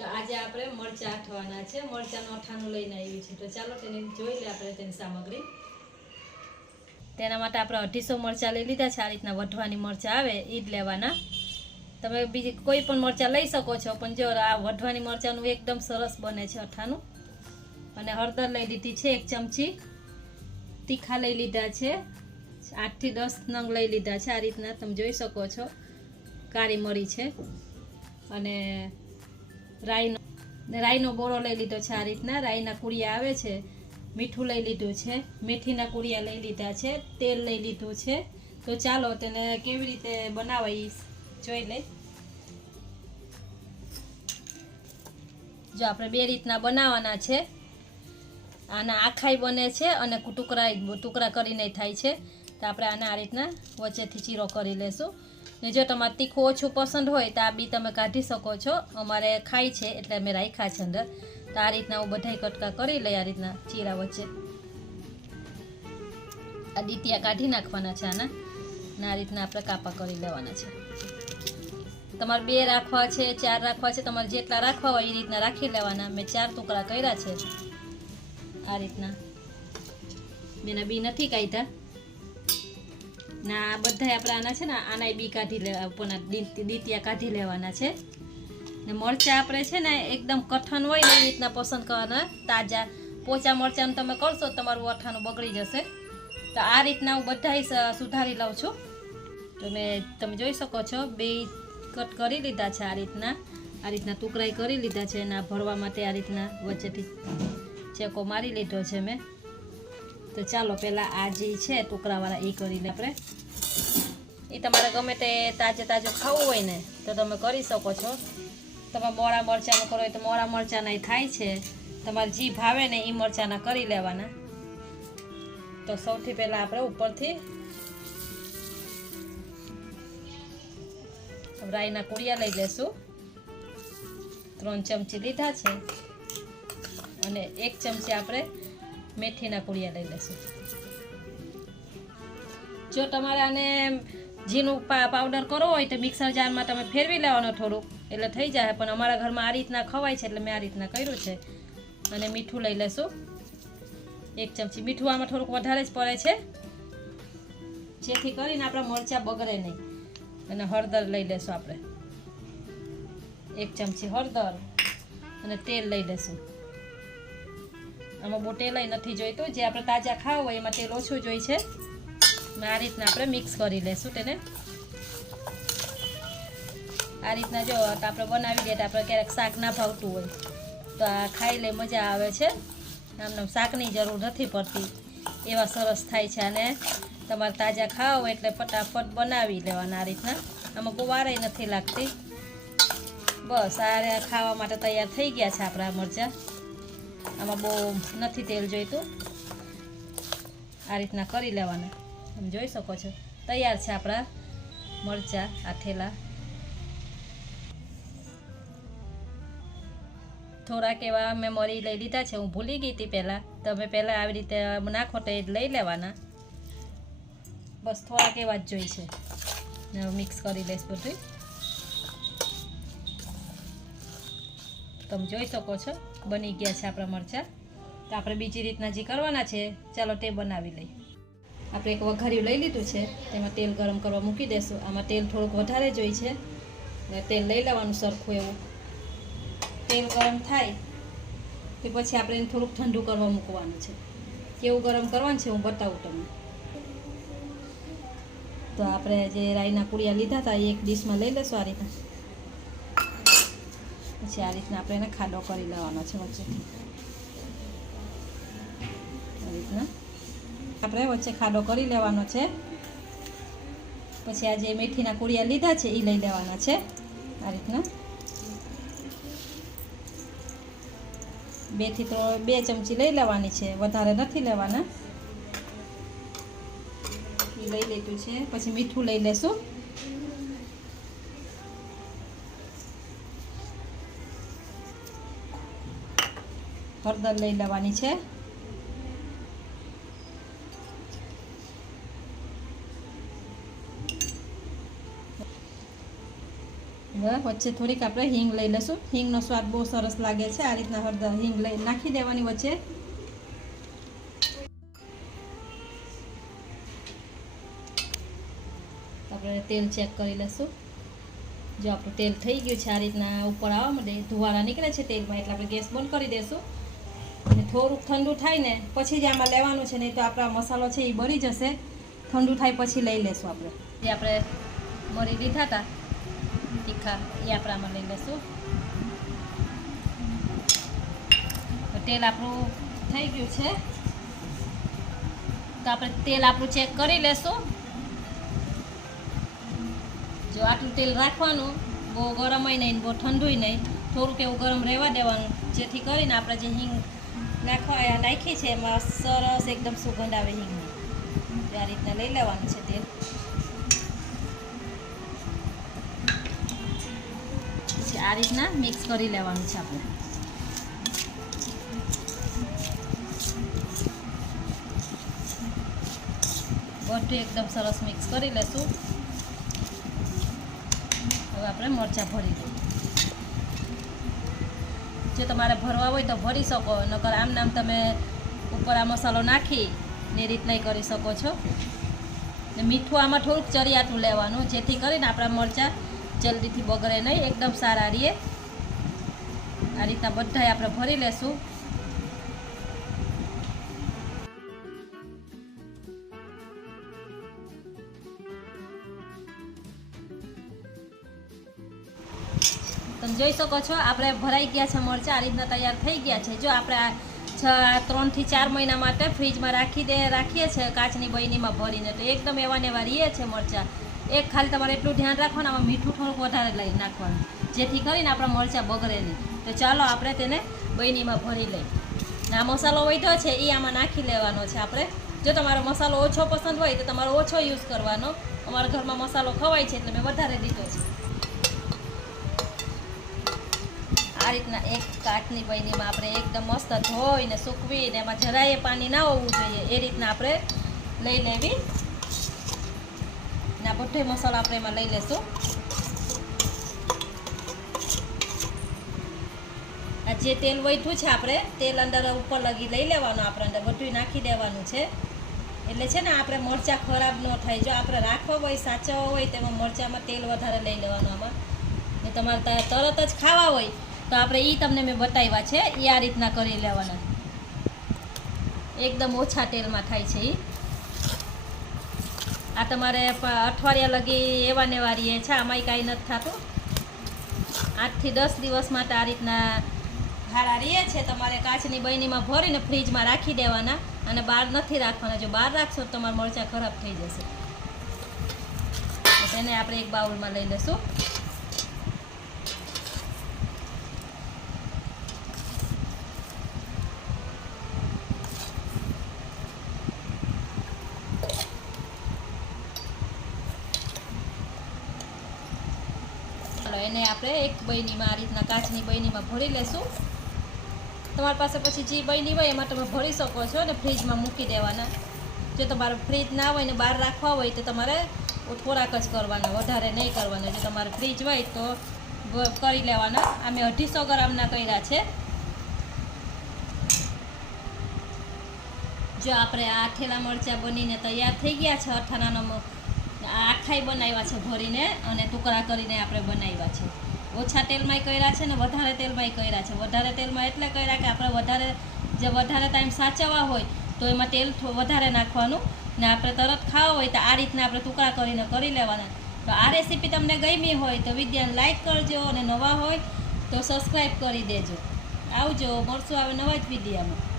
તો આજે આપણે મરચાં આઠવાના છે. મરચાંનું અઠાણું લઈને આવ્યું છે. તો ચાલો તેને જોઈ લે આપણે તેની સામગ્રી. તેના માટે આપણે અઢીસો મરચાં લઈ લીધા છે. આ રીતના વઢવાની મરચાં આવે એ જ લેવાના. તમે બીજી કોઈ પણ મરચાં લઈ શકો છો, પણ જો આ વઢવાની મરચાંનું એકદમ સરસ બને છે અઠાણું. અને હળદર લઈ લીધી છે એક ચમચી. તીખા લઈ લીધા છે. આઠથી દસ નંગ લઈ લીધા છે. આ રીતના તમે જોઈ શકો છો. કાળી મરી છે. અને રાઈનો રાઈનો બોરો લઈ લીધો છે આ રીતના. રાઈના કુડિયા આવે છે. મીઠું લઈ લીધું છે. મેથીના કુડિયા લઈ લીધા છે. તેલ લઈ લીધું છે. તો ચાલો તેને કેવી રીતે બનાવાય જોઈ લઈ જો આપણે બે રીતના બનાવવાના છે. આના આખાઈ બને છે અને ટુકડા ટુકડા કરીને થાય છે. તો આપણે આના આ રીતના વચ્ચેથી ચીરો કરી લેશું. ને જો તમારે તીખું ઓછું પસંદ હોય તો આ બી તમે કાઢી શકો છો. અમારે ખાય છે એટલે અમે રાખ્યા છે અંદર. તો આ રીતના હું બધાય કટકા કરી લઈ, આ રીતના ચીરા વચ્ચે. આ દીતિયા કાઢી નાખવાના છે આના. ને આ રીતના આપણે કાપા કરી લેવાના છે. તમારે બે રાખવા છે, ચાર રાખવા છે, તમારે જેટલા રાખવા હોય એ રીતના રાખી લેવાના. મેં ચાર ટુકડા કર્યા છે. આ રીતના. બેના બી નથી કાઢ્યા. ના બધા આપણે આના છે ને આના બી કાઢી લેવાના દીતિયા કાઢી લેવાના છે. ને મરચાં આપણે છે ને, એકદમ કઠણ હોય ને એ રીતના પસંદ કરવાના. તાજા, પોચા મરચાંનું તમે કરશો તમારું અઠાનું બગડી જશે. તો આ રીતના હું બધા સુધારી લઉં છું. તો મેં તમે જોઈ શકો છો, બે કટ કરી લીધા છે આ રીતના. આ રીતના ટુકડાઈ કરી લીધા છે અને ભરવા માટે આ રીતના વચ્ચેથી ચેકો મારી લીધો છે મેં. તો ચાલો પહેલાં આ જે છે ટુકડાવાળા, એ કરીને આપણે. એ તમારે ગમે તે તાજે તાજો ખાવું હોય ને, તો તમે કરી શકો છો. તમે મોળા મરચાંનું કરો તો મોળા મરચાંના એ થાય છે. તમારે જે ભાવે ને એ મરચાંના કરી લેવાના. તો સૌથી પહેલાં આપણે ઉપરથી રાઈના કુડિયા લઈ લેશું. ત્રણ ચમચી લીધા છે. અને એક ચમચી આપણે મેથીના કુડિયા લઈ લેશું. જો તમારે આને જીનું પાવડર કરવો હોય તો મિક્સર જારમાં તમે ફેરવી લેવાનો થોડુંક, એટલે થઈ જાય. પણ અમારા ઘરમાં આ રીતના ખવાય છે, એટલે મેં આ રીતના કર્યું છે. અને મીઠું લઈ લેશું. એક ચમચી મીઠું આમાં થોડુંક વધારે જ પડે છે. જેથી કરીને આપણા મરચાં બગડે નહીં. અને હળદર લઈ લેશું આપણે. એક ચમચી હળદર અને તેલ લઈ લેશું. આમાં બહુ તેલય નથી જોઈતું. જે આપણે તાજા ખાવ હોય એમાં તેલ ઓછું જોઈએ છે. આ રીતના આપણે મિક્સ કરી લઈશું તેને. આ રીતના જો આપણે બનાવી દઈએ તો આપણે ક્યારેક શાક ના ભાવતું હોય. તો આ ખાઈ લે, મજા આવે છે. આમને શાકની જરૂર નથી પડતી. એવા સરસ થાય છે અને તમારે તાજા હોય એટલે ફટાફટ બનાવી લેવાના આ રીતના. આમાં બહુ વારે નથી લાગતી. બસ, આ ખાવા માટે તૈયાર થઈ ગયા છે આપણા મરચાં. આમાં બહુ નથી તેલ જોઈતું. આ રીતના કરી લેવાના. તમે જોઈ શકો છો. તૈયાર છે આપણા મરચાં આ થેલા થોડાક એવા મેં મરી લઈ લીધા છે. હું ભૂલી ગઈ હતી પહેલાં. તમે પહેલાં આવી રીતે નાખો તો એ લઈ લેવાના. બસ થોડાક એવા જ જોઈ છે. મિક્સ કરી લઈશ બધું તમે જોઈ શકો છો. બની ગયા છે આપણા મરચાં. તો આપણે બીજી રીતના જે કરવાના છે, ચાલો તે બનાવી લઈએ. આપણે એક વઘાર્યું લઈ લીધું છે, તેમાં તેલ ગરમ કરવા મૂકી દેશું. આમાં તેલ થોડુંક વધારે જોઈએ છે. તેલ લઈ લેવાનું સરખું એવું. તેલ ગરમ થાય તે પછી આપણે એને થોડુંક ઠંડુ કરવા મૂકવાનું છે. કેવું ગરમ કરવાનું છે હું બતાવું તમને. તો આપણે જે રાઈના કુડિયા લીધા હતા, એ એક ડીશમાં લઈ લેશું આ રીતના. પછી આ રીતના આપણે એને ખાડો કરી લેવાનો છે વચ્ચેથી. આ રીતના. આપણે વચ્ચે ખાડો કરી લેવાનો છે. પછી આ જે મેથીના કુળિયા લીધા છે એ લઈ લેવાના છે. આ રીતના. બેથી તો બે ચમચી લઈ લેવાની છે. વધારે નથી લેવાના. એ લઈ લીધું છે. પછી મીઠું લઈ લેશું. હળદર લઈ લેવાની છે. વચ્ચે થોડીક આપણે હિંગ લઈ લઈશું. હિંગનો સ્વાદ બહુ સરસ લાગે છે. આ રીતના હળદર હિંગ લઈ નાખી દેવાની વચ્ચે. આપણે તેલ ચેક કરી લઈશું. જો આપણું તેલ થઈ ગયું છે આ રીતના ઉપર આવવા માટે, ધુવાળા નીકળે છે તેલમાં, એટલે આપણે ગેસ બંધ કરી દઈશું અને થોડુંક ઠંડુ થાય ને, પછી જ આમાં લેવાનું છે, નહીં તો આપણા મસાલો છે એ બળી જશે. ઠંડુ થાય પછી લઈ લેશું આપણે. જે આપણે મરી લીધા હતા તીખા એ લઈ લઈશું તેલ આપણું થઈ ગયું છે. તો આપણે તેલ આપણું ચેક કરી લેશું. જો આટલું તેલ રાખવાનું, બહુ ગરમય નહીં બહુ ઠંડુય નહીં, થોડુંક એવું ગરમ રહેવા દેવાનું, જેથી કરીને આપણે જે હિંગ નાખવા નાખી છે એમાં સરસ એકદમ સુગંધ આવે હિંગની. આ રીતના લઈ લેવાનું છે તેલ. આ રીતના મિક્સ કરી લેવાનું છે આપણે. બધું એકદમ સરસ મિક્સ કરી લેશું. હવે આપણે મરચાં ભરી દઈએ જો તમારે ભરવા હોય તો ભરી શકો, નકર આમ નામ તમે ઉપર આ મસાલો નાખી ને રીતના કરી શકો છો. ને મીઠું આમાં થોડુંક ચરિયાતું લેવાનું, જેથી કરીને આપણા મરચાં જલ્દીથી બગડે નહીં, એકદમ સારા રીએ આ રીતના બધા આપણે ભરી લેશું. તમે જોઈ શકો છો, આપણે ભરાઈ ગયા છે મરચાં, આ રીતના તૈયાર થઈ ગયા છે. જો આપણે છ ત્રણથી ચાર મહિના માટે ફ્રીજમાં રાખી દે, રાખીએ છીએ કાચની બૈનીમાં ભરીને, તો એકદમ એવા ને એવા રહીએ છે મરચાં. એક ખાલી તમારે એટલું ધ્યાન રાખવાનું, આમાં મીઠું થોડુંક વધારે લઈ નાખવાનું. જેથી કરીને આપણા મરચાં બગડે નહીં. તો ચાલો આપણે તેને બૈનીમાં ભરી લઈએ. આ મસાલો વધ્યો છે, એ આમાં નાખી લેવાનો છે આપણે. જો તમારો મસાલો ઓછો પસંદ હોય, તો તમારો ઓછો યુઝ કરવાનો. અમારા ઘરમાં મસાલો ખવાય છે, એટલે મેં વધારે દીધો છે. આ રીતના એક કાચની બૈનીમાં આપણે એકદમ મસ્ત ધોઈને સૂકવીને એમાં જરાય પાણી ના હોવું જોઈએ. એ રીતના આપણે લઈ લેવી. બધો મસાલો આપણે એમાં લઈ લેશું. આ જે તેલ વધ્યું છે આપણે, તેલ અંદર ઉપર લગી લઈ લેવાનું આપણે અંદર બધું નાખી દેવાનું છે. એટલે છે ને આપણે મરચાં ખરાબ ન થાય. જો આપણે રાખવા હોય, સાચવવા હોય તેમાં મરચાંમાં તેલ વધારે લઈ લેવાનું આમાં. ને તમારે તરત જ ખાવા હોય, તો આપણે એ તમને મેં બતાવ્યા છે. એ આ રીતના કરી લેવાના. એકદમ ઓછા તેલમાં થાય છે એ આ તમારે અઠવાડિયા લગી એવા ને એવા રહીએ છે, આમાંય કાંઈ નથી થતું. આઠથી દસ દિવસ માટે આ રીતના ભાડા રહીએ છે, તમારે કાચની બહેનીમાં ભરીને ફ્રીજમાં રાખી દેવાના અને બહાર નથી રાખવાના. જો બહાર રાખશો તો તમારા મરચાં ખરાબ થઈ જશે. તો તેને આપણે એક બાઉલમાં લઈ લઈશું. એને આપણે એક બૈનીમાં આ રીતના કાચની બૈનીમાં ભરી લેશું. તમારી પાસે પછી જે બૈની હોય એમાં તમે ભરી શકો છો અને ફ્રીજમાં મૂકી દેવાના. જો તમારે ફ્રીજ ના હોય ને બહાર રાખવા હોય તો તમારે થોડાક જ કરવાના, વધારે નહીં કરવાના. જો તમારે ફ્રીજ હોય તો કરી લેવાના. અમે અઢીસો ગ્રામના કર્યા છે. જો આપણે આ ઠેલા મરચાં બનીને તૈયાર થઈ ગયા છે આ આખાઈ બનાવ્યા છે ભરીને અને ટુકડા કરીને આપણે બનાવ્યા છે. ઓછા તેલમાંય કર્યા છે ને વધારે તેલમાંય કર્યા છે. વધારે તેલમાં એટલે કર્યા કે આપણે વધારે, જે વધારે ટાઈમ સાચવવા હોય તો એમાં તેલ વધારે નાખવાનું ને આપણે તરત ખાવા હોય તો આ રીતના આપણે ટુકડા કરીને કરી લેવાના. તો આ રેસીપી તમને ગમી હોય તો વિદ્યાને લાઈક કરજો અને નવા હોય તો સબસ્ક્રાઈબ કરી દેજો. આવજો, મળશું આવે નવા જ વિડીયોમાં